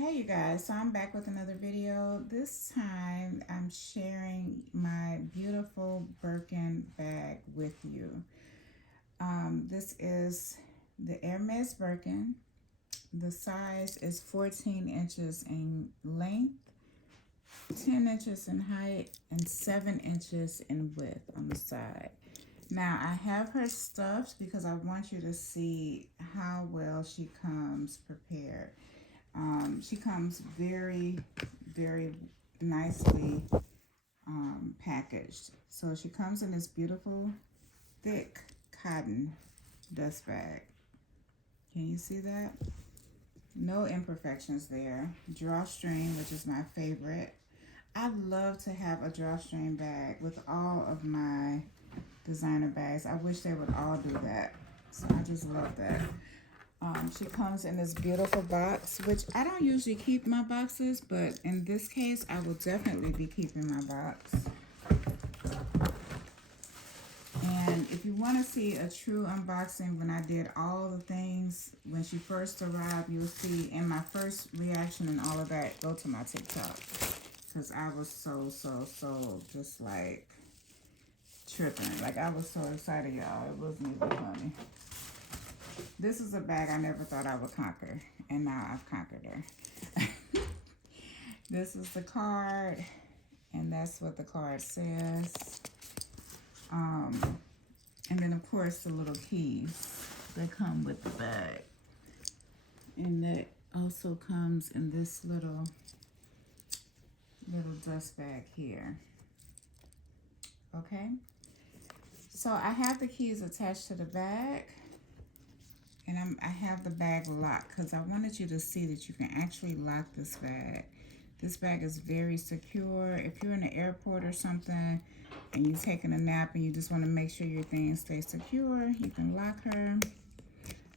Hey you guys, so I'm back with another video. This time I'm sharing my beautiful Birkin bag with you. This is the Hermes Birkin. The size is 14 inches in length, 10 inches in height, and 7 inches in width on the side. Now I have her stuffed because I want you to see how well she comes prepared. She comes very, very nicely packaged. So she comes in this beautiful, thick cotton dust bag. Can you see that? No imperfections there. Drawstring, which is my favorite. I love to have a drawstring bag with all of my designer bags. I wish they would all do that. So I just love that. She comes in this beautiful box, which I don't usually keep my boxes, but in this case, I will definitely be keeping my box. And if you want to see a true unboxing when I did all the things when she first arrived, you'll see in my first reaction and all of that, go to my TikTok. Because I was so just like tripping. Like I was so excited, y'all. It wasn't even funny. This is a bag I never thought I would conquer, and now I've conquered her. This is the card, and that's what the card says. And then, of course, the little keys that come with the bag. And that also comes in this little dust bag here. Okay? So I have the keys attached to the bag. And I have the bag locked because I wanted you to see that you can actually lock this bag. This bag is very secure. If you're in the airport or something and you're taking a nap and you just want to make sure your things stay secure, you can lock her.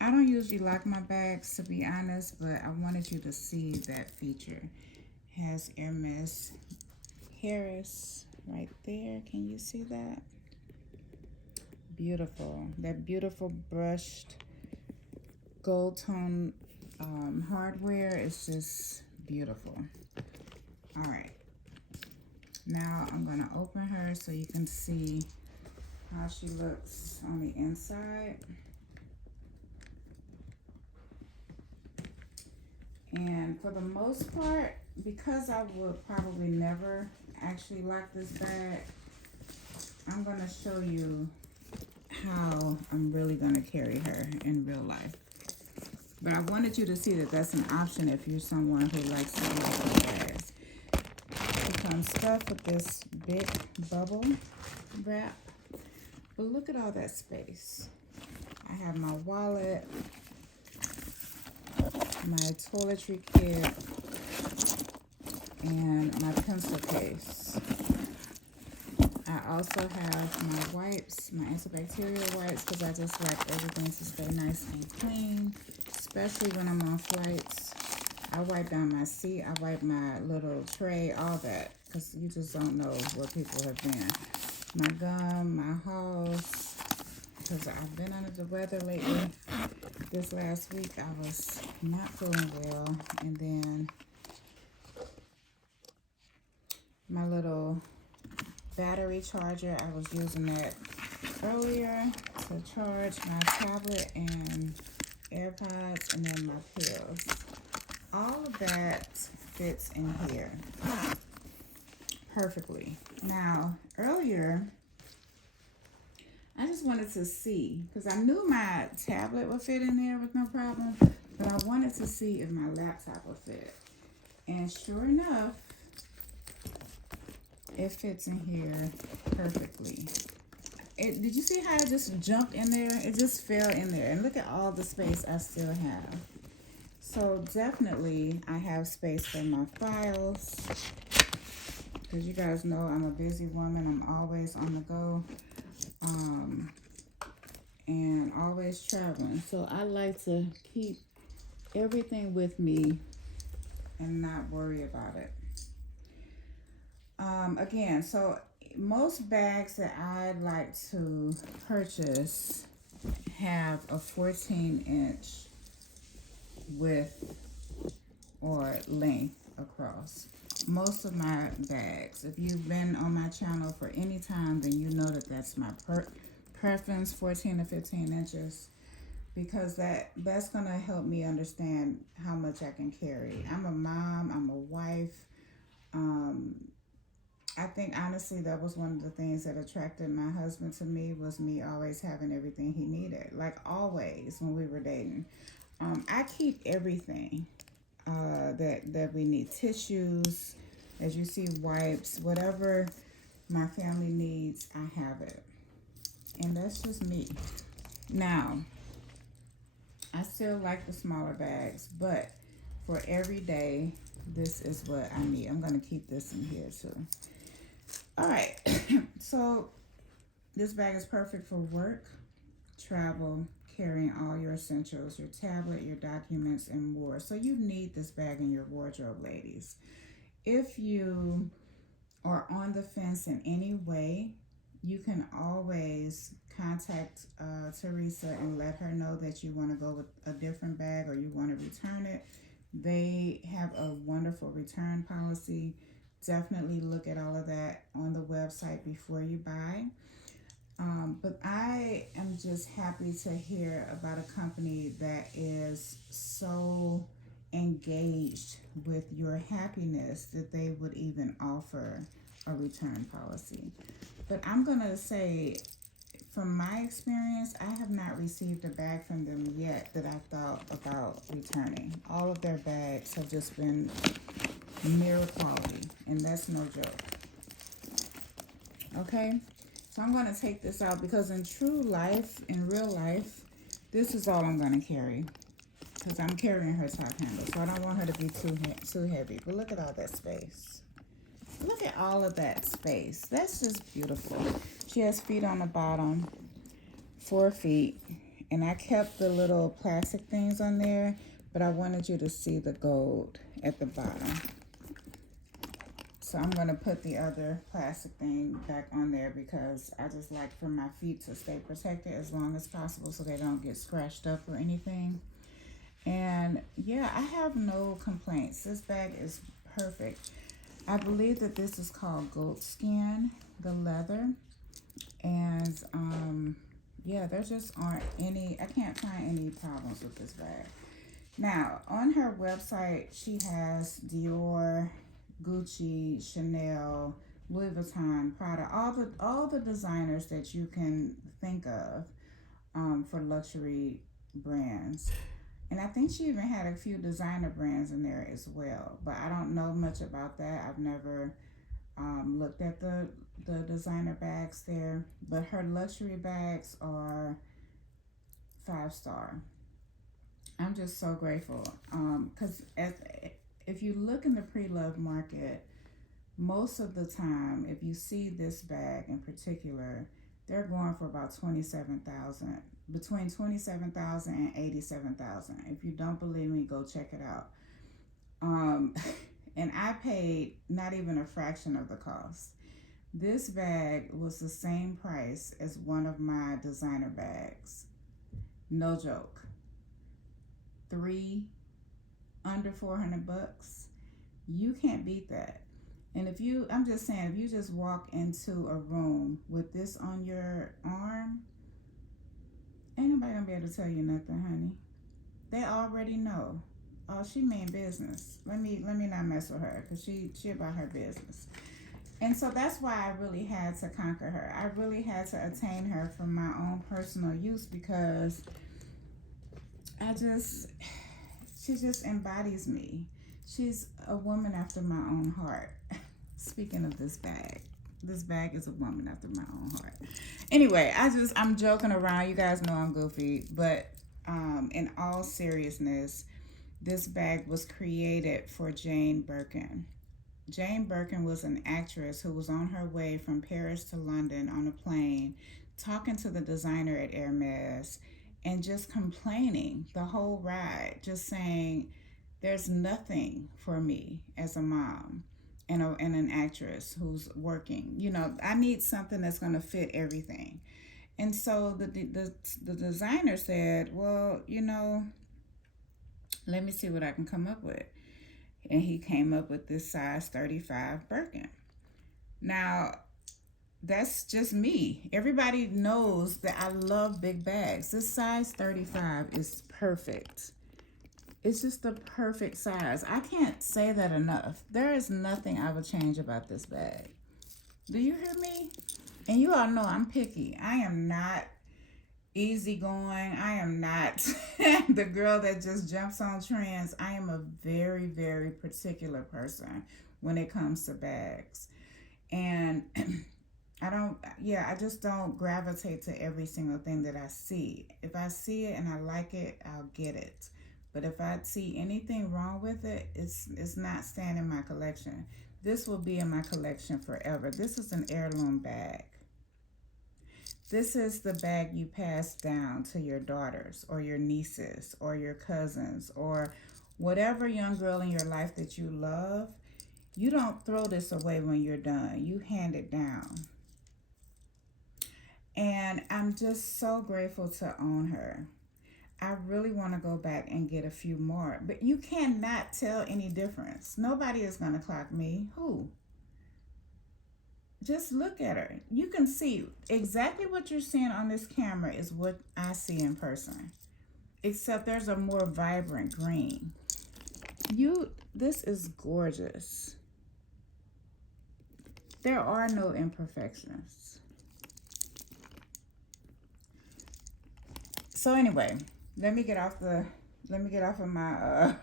I don't usually lock my bags, to be honest, but I wanted you to see that feature. It has Hermes Harris right there. Can you see that? Beautiful. That beautiful brushed gold tone hardware is just beautiful. All right, now I'm gonna open her so you can see how she looks on the inside. And for the most part, because I would probably never actually lock this bag, I'm gonna show you how I'm really gonna carry her in real life. But I wanted you to see that that's an option if you're someone who likes to use bags. It comes stuffed with this big bubble wrap. But look at all that space. I have my wallet, my toiletry kit, and my pencil case. I also have my wipes, my antibacterial wipes, because I just like everything to stay nice and clean. Especially when I'm on flights. I wipe down my seat, I wipe my little tray, all that, because you just don't know where people have been. My gum, my hose, because I've been under the weather lately. This last week I was not feeling well, and then my little battery charger, I was using that earlier to charge my tablet and AirPods, and then my pills. All of that fits in here perfectly. Now, earlier, I just wanted to see, because I knew my tablet would fit in there with no problem, but I wanted to see if my laptop would fit. And sure enough, it fits in here perfectly. Did you see how it just jumped in there? It just fell in there. And look at all the space I still have. So definitely I have space for my files. Because you guys know I'm a busy woman. I'm always on the go. And always traveling. So I like to keep everything with me and not worry about it. Again, so most bags that I like to purchase have a 14-inch width or length across. Most of my bags, if you've been on my channel for any time, then you know that that's my preference, 14 to 15 inches, because that's going to help me understand how much I can carry. I'm a mom, I'm a wife. I think honestly that was one of the things that attracted my husband to me, was me always having everything he needed. Like always when we were dating. I keep everything that we need. Tissues, as you see, wipes, whatever my family needs, I have it. And that's just me. Now, I still like the smaller bags, but for every day, this is what I need. I'm going to keep this in here too. All right. So this bag is perfect for work, travel, carrying all your essentials, your tablet, your documents, and more. So you need this bag in your wardrobe, ladies. If you are on the fence in any way, you can always contact Teresa and let her know that you want to go with a different bag or you want to return it. They have a wonderful return policy. Definitely look at all of that on the website before you buy. But I am just happy to hear about a company that is so engaged with your happiness that they would even offer a return policy. But I'm going to say, from my experience, I have not received a bag from them yet that I thought about returning. All of their bags have just been mirror quality, and that's no joke. Okay? So I'm going to take this out because in true life, in real life, this is all I'm going to carry. Because I'm carrying her top handle, so I don't want her to be too heavy. But look at all that space. Look at all of that space. That's just beautiful. She has feet on the bottom, 4 feet. And I kept the little plastic things on there, but I wanted you to see the gold at the bottom. So I'm going to put the other plastic thing back on there because I just like for my feet to stay protected as long as possible so they don't get scratched up or anything. And yeah, I have no complaints. This bag is perfect. I believe that this is called goat skin, the leather. And yeah, there just aren't any, I can't find any problems with this bag. Now, on her website, she has Dior, Gucci, Chanel, Louis Vuitton, Prada, all the designers that you can think of for luxury brands. And I think she even had a few designer brands in there as well. But I don't know much about that. I've never looked at the designer bags there. But her luxury bags are 5-star. I'm just so grateful. Because if you look in the pre-loved market, most of the time, if you see this bag in particular, they're going for about $27,000. Between $27,000 and $87,000. If you don't believe me, go check it out. And I paid not even a fraction of the cost. This bag was the same price as one of my designer bags. No joke. Under $400. You can't beat that. And I'm just saying, if you just walk into a room with this on your arm, ain't nobody gonna be able to tell you nothing, honey. They already know. Oh, she mean business. Let me not mess with her because she about her business. And so that's why I really had to conquer her. I really had to attain her for my own personal use because she just embodies me. She's a woman after my own heart. Speaking of this bag is a woman after my own heart. Anyway, I'm joking around. You guys know I'm goofy, but in all seriousness, this bag was created for Jane Birkin. Jane Birkin was an actress who was on her way from Paris to London on a plane, talking to the designer at Hermes and just complaining the whole ride, just saying, there's nothing for me as a mom and an actress who's working. You know, I need something that's going to fit everything. And so the designer said, well, let me see what I can come up with. And he came up with this size 35 Birkin. Now, that's just me. Everybody knows that I love big bags. This size 35 is perfect. It's just the perfect size. I can't say that enough. There is nothing I would change about this bag. Do you hear me? And you all know I'm picky. I am not easygoing. I am not the girl that just jumps on trends. I am a very, very particular person when it comes to bags. And I just don't gravitate to every single thing that I see. If I see it and I like it, I'll get it. But if I see anything wrong with it, it's not staying in my collection. This will be in my collection forever. This is an heirloom bag. This is the bag you pass down to your daughters or your nieces or your cousins or whatever young girl in your life that you love. You don't throw this away when you're done. You hand it down. And I'm just so grateful to own her. I really want to go back and get a few more. But you cannot tell any difference. Nobody is going to clock me. Who? Just look at her. You can see exactly what you're seeing on this camera is what I see in person. Except there's a more vibrant green. This is gorgeous. There are no imperfections. So anyway, let me get off of my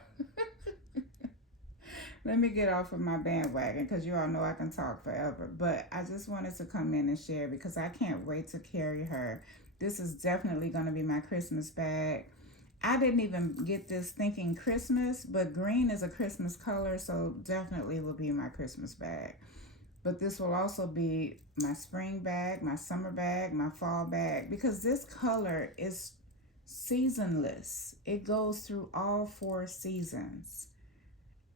let me get off of my bandwagon because you all know I can talk forever. But I just wanted to come in and share because I can't wait to carry her. This is definitely going to be my Christmas bag. I didn't even get this thinking Christmas, but green is a Christmas color, so definitely will be my Christmas bag. But this will also be my spring bag, my summer bag, my fall bag, because this color is seasonless. It goes through all 4 seasons.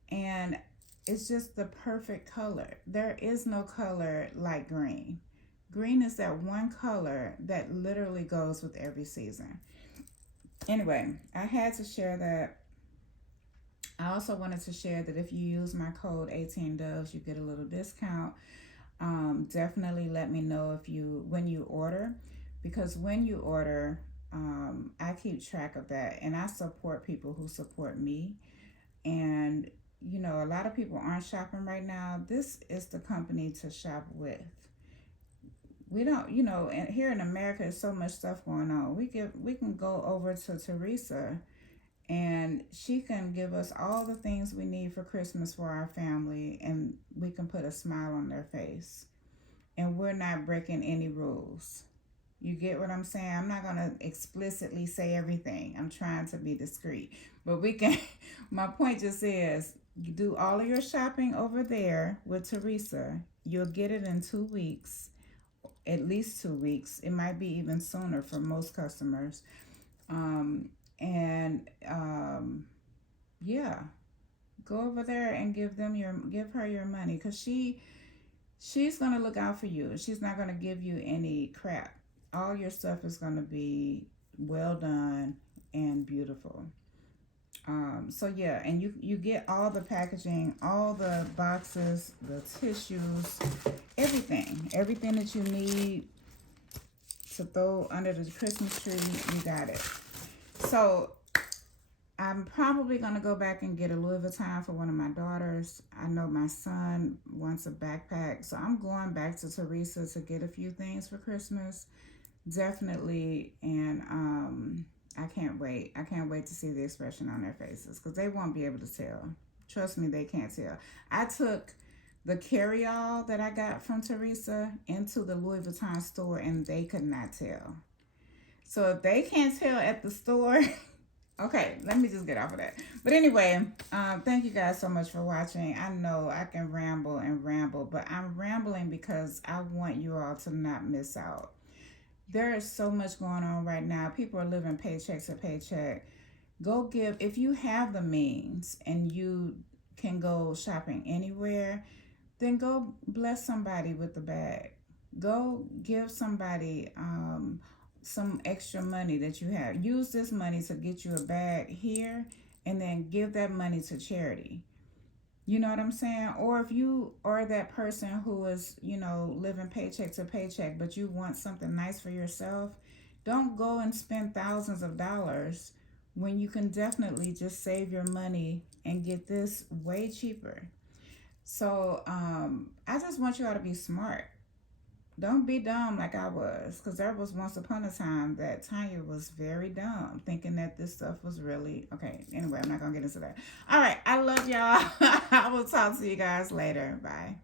And it's just the perfect color. There is no color like green. Green is that one color that literally goes with every season. Anyway, I had to share that. I also wanted to share that if you use my code 18doves, you get a little discount. Definitely let me know when you order, because when you order, I keep track of that, and I support people who support me. And a lot of people aren't shopping right now. This is the company to shop with. We don't, and here in America, there's so much stuff going on. We can go over to Teresa, and she can give us all the things we need for Christmas for our family, and we can put a smile on their face. And we're not breaking any rules. You get what I'm saying? I'm not going to explicitly say everything. I'm trying to be discreet. But we can, my point just is, do all of your shopping over there with Teresa. You'll get it in 2 weeks, at least 2 weeks. It might be even sooner for most customers. Yeah, go over there and give her your money, because she's going to look out for you. She's not going to give you any crap. All your stuff is going to be well done and beautiful. So yeah, and you get all the packaging, all the boxes, the tissues, everything that you need to throw under the Christmas tree. You got it. So I'm probably going to go back and get a Louis Vuitton for one of my daughters. I know my son wants a backpack, so I'm going back to Teresa to get a few things for Christmas. Definitely. And I can't wait. I can't wait to see the expression on their faces, because they won't be able to tell. Trust me, they can't tell. I took the carry-all that I got from Teresa into the Louis Vuitton store, and they could not tell. So if they can't tell at the store, okay, let me just get off of that. But anyway, thank you guys so much for watching. I know I can ramble and ramble, but I'm rambling because I want you all to not miss out. There is so much going on right now. People are living paycheck to paycheck. If you have the means and you can go shopping anywhere, then go bless somebody with the bag. Go give somebody some extra money that you have. Use this money to get you a bag here, and then give that money to charity. You know what I'm saying? Or if you are that person who is, living paycheck to paycheck, but you want something nice for yourself, don't go and spend thousands of dollars when you can definitely just save your money and get this way cheaper. So I just want you all to be smart. Don't be dumb like I was, because there was once upon a time that Tanya was very dumb, thinking that this stuff was really okay. Anyway, I'm not gonna get into that. All right, I love y'all. I will talk to you guys later. Bye.